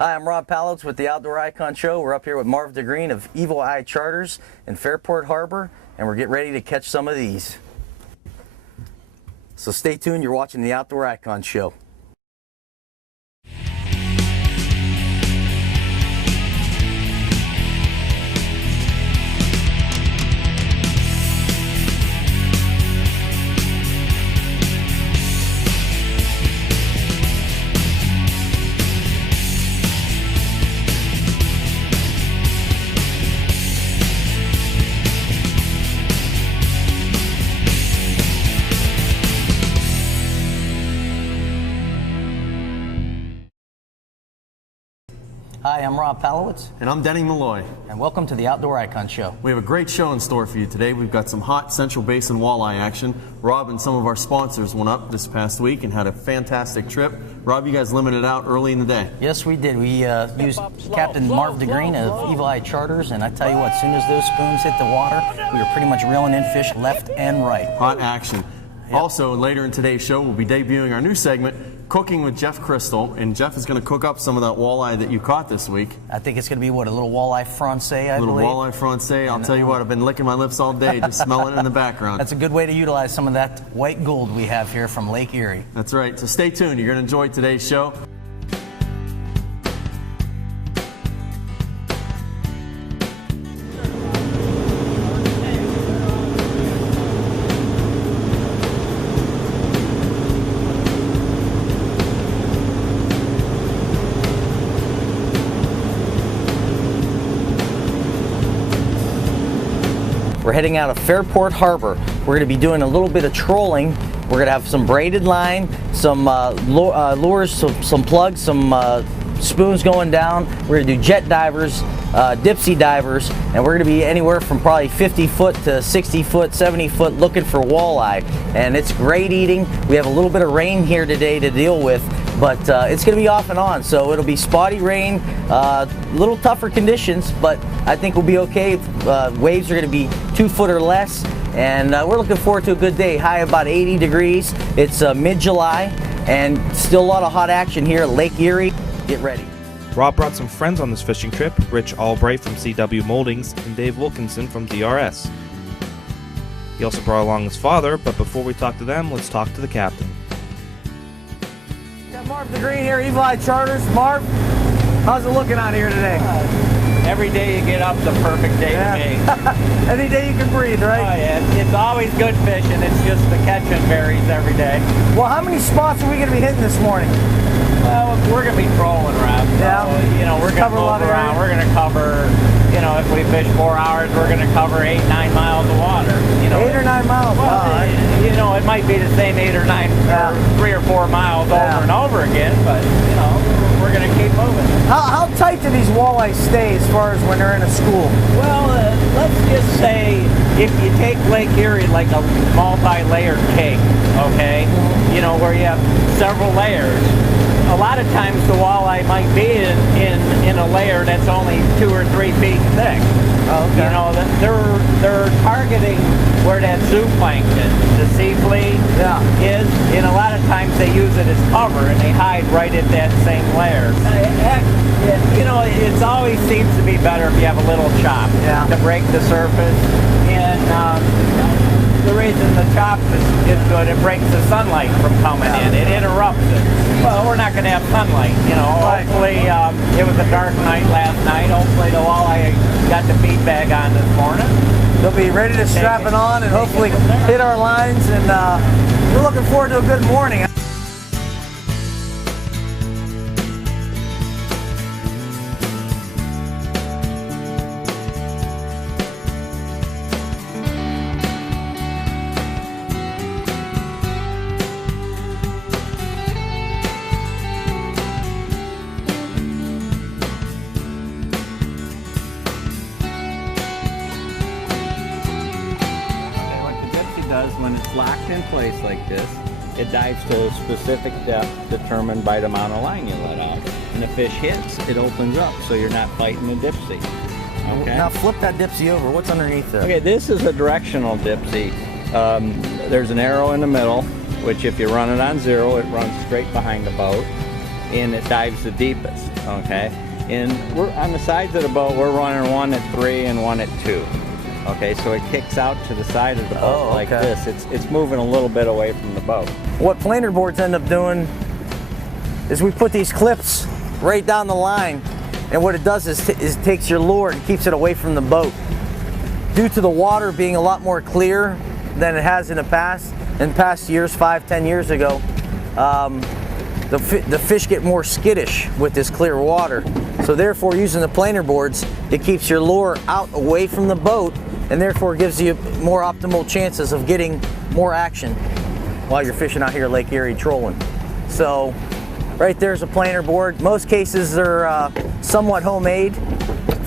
Hi, I'm Rob Pallets with the Outdoor Icon Show. We're up here with Marv DeGreen of Evil Eye Charters in Fairport Harbor, and we're getting ready to catch some of these. So stay tuned, you're watching the Outdoor Icon Show. Hi, I'm Rob Palowitz. And I'm Denny Malloy. And welcome to the Outdoor Icon Show. We have a great show in store for you today. We've got some hot Central Basin walleye action. Rob and some of our sponsors went up this past week and had a fantastic trip. Rob, you guys limited out early in the day. Yes, we did. We used Captain Marv DeGreen of Evil Eye Charters, and I tell you what, as soon as those spoons hit the water, we were pretty much reeling in fish left and right. Hot action. Yep. Also, later in today's show, we'll be debuting our new segment, Cooking with Jeff Crystal, and Jeff is going to cook up some of that walleye that you caught this week. I think it's going to be, what, a little walleye francais, I believe? A little walleye francais. I'll tell you what, I've been licking my lips all day, just smelling it in the background. That's a good way to utilize some of that white gold we have here from Lake Erie. That's right. So stay tuned. You're going to enjoy today's show. We're heading out of Fairport Harbor. We're going to be doing a little bit of trolling. We're going to have some braided line, some lures, some plugs, some spoons going down. We're going to do jet divers, dipsy divers, and we're going to be anywhere from probably 50 foot to 60 foot, 70 foot looking for walleye. And it's great eating. We have a little bit of rain here today to deal with, but it's going to be off and on, so it'll be spotty rain, a little tougher conditions, but I think we'll be okay. Waves are going to be 2 foot or less, and we're looking forward to a good day. High about 80 degrees. It's mid-July, and still a lot of hot action here at Lake Erie. Get ready. Rob brought some friends on this fishing trip, Rich Albright from CW Moldings and Dave Wilkinson from DRS. He also brought along his father, but before we talk to them, let's talk to the captain. Got Marv DeGreen here, Evil Eye Charters. Marv, how's it looking out here today? Every day you get up, the perfect day to me. Any day you can breathe, right? Oh yeah, it's always good fishing. It's just the catching varies every day. Well, how many spots are we going to be hitting this morning? Well, we're going to be trolling around. Yeah. So, you know, we're going to move around. We're going to cover, you know, if we fish 4 hours, we're going to cover 8-9 miles of water. You know, 8 or 9 miles. Well, you know, it might be the same 8 or 9, or 3 or 4 miles over and over again, but you know, we're going to keep moving. How tight do these walleye stay as far as when they're in a school? Well, let's just say if you take Lake Erie like a multi-layered cake, okay, you know, where you have several layers. A lot of times the walleye might be in a layer that's only 2 or 3 feet thick. Okay. You know, they're targeting where that zooplankton, the sea flea, is, and a lot of times they use it as cover and they hide right at that same layer. Heck, you know, it always seems to be better if you have a little chop to break the surface. And the reason the chop is good, it breaks the sunlight from coming in. It interrupts it. Well, we're not going to have sunlight, you know. Hopefully, it was a dark night last night. Hopefully the walleye got the feed bag on this morning. They'll be ready to strap it on and hopefully hit our lines, and we're looking forward to a good morning. Does when it's locked in place like this, it dives to a specific depth determined by the amount of line you let out. And the fish hits, it opens up, so you're not fighting the dipsy. Okay. Now flip that dipsy over. What's underneath there? Okay, this is a directional dipsy. There's an arrow in the middle, which if you run it on 0, it runs straight behind the boat. and it dives the deepest, okay? And we're on the sides of the boat, we're running 1 at 3 and 1 at 2. Okay, so it kicks out to the side of the boat like this. It's moving a little bit away from the boat. What planer boards end up doing is we put these clips right down the line, and what it does is it takes your lure and keeps it away from the boat. Due to the water being a lot more clear than it has in past years, 5-10 years ago, the fish get more skittish with this clear water. So therefore, using the planer boards, it keeps your lure out away from the boat, and therefore gives you more optimal chances of getting more action while you're fishing out here Lake Erie trolling. So right there's a planer board. Most cases they're somewhat homemade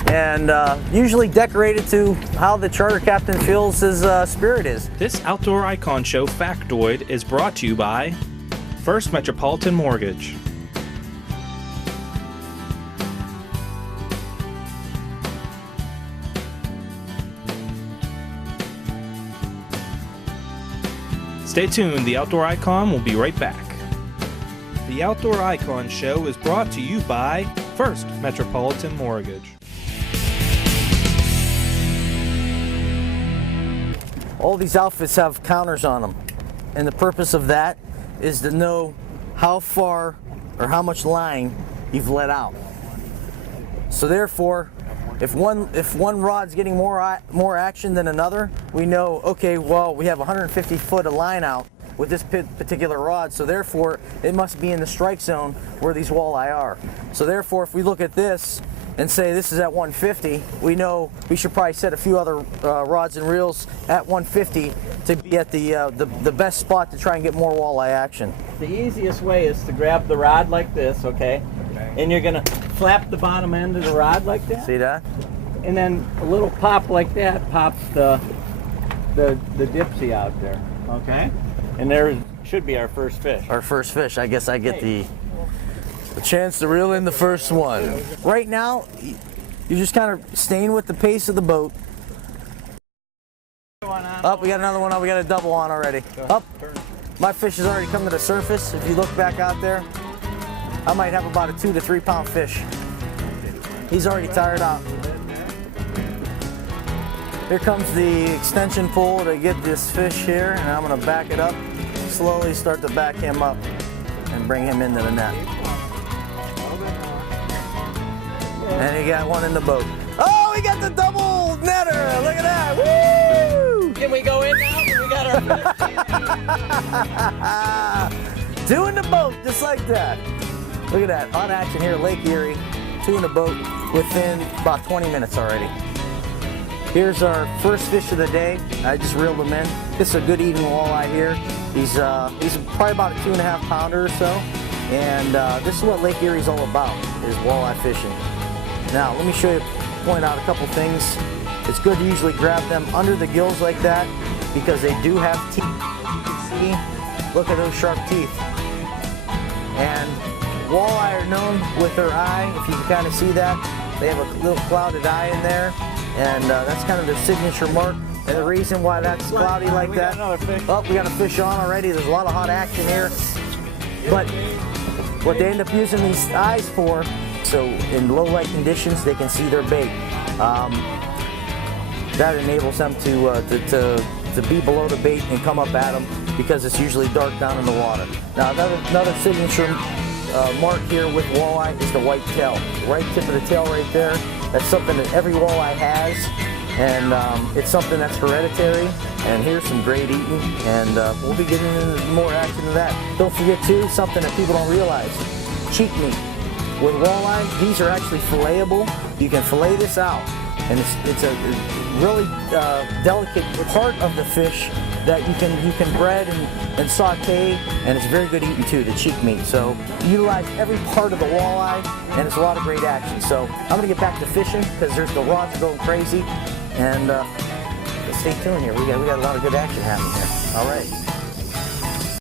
and usually decorated to how the charter captain feels his spirit is. This Outdoor Icon Show factoid is brought to you by First Metropolitan Mortgage. Stay tuned, the Outdoor Icon will be right back. The Outdoor Icon Show is brought to you by First Metropolitan Mortgage. All these outfits have counters on them, and the purpose of that is to know how far or how much line you've let out. So therefore, if one rod's getting more action than another, we know, okay, well, we have 150 foot of line out with this particular rod, so therefore it must be in the strike zone where these walleye are. So therefore, if we look at this and say this is at 150, we know we should probably set a few other rods and reels at 150 to be at the best spot to try and get more walleye action. The easiest way is to grab the rod like this, okay? And you're gonna flap the bottom end of the rod like that. See that? And then a little pop like that pops the dipsy out there, okay? And there should be our first fish. Our first fish. I guess I get the chance to reel in the first one. Right now, you're just kind of staying with the pace of the boat. Up, we got another one on. We got a double on already. Up. My fish has already come to the surface. If you look back out there, I might have about a 2 to 3 pound fish. He's already tired out. Here comes the extension pole to get this fish here, and I'm gonna back it up, slowly start to back him up and bring him into the net. And he got one in the boat. Oh, we got the double netter, look at that, woo! Can we go in now? We got our fish. 2 in the boat, just like that. Look at that, on action here at Lake Erie, 2 in the boat within about 20 minutes already. Here's our first fish of the day. I just reeled him in. This is a good eating walleye here. He's probably about a 2.5 pounder or so. And this is what Lake Erie's all about, is walleye fishing. Now, let me point out a couple things. It's good to usually grab them under the gills like that because they do have teeth. See? Look at those sharp teeth. And walleye are known with their eye, if you can kind of see that. They have a little clouded eye in there. And that's kind of their signature mark. And the reason why that's cloudy like that. Oh, we got a fish on already. There's a lot of hot action here. But what they end up using these eyes for, so in low light conditions, they can see their bait. That enables them to be below the bait and come up at them because it's usually dark down in the water. Now another signature mark here with walleye is the white tail. The right tip of the tail right there. That's something that every walleye has, and it's something that's hereditary. And here's some great eating, and we'll be getting into more action of that. Don't forget too, something that people don't realize, cheek meat. With walleye, these are actually filletable. You can fillet this out, and it's a really delicate part of the fish that you can bread and saute, and it's very good eating too, the cheek meat. So utilize every part of the walleye, and it's a lot of great action. So I'm gonna get back to fishing because the rods are going crazy, and stay tuned here. We got a lot of good action happening here. All right.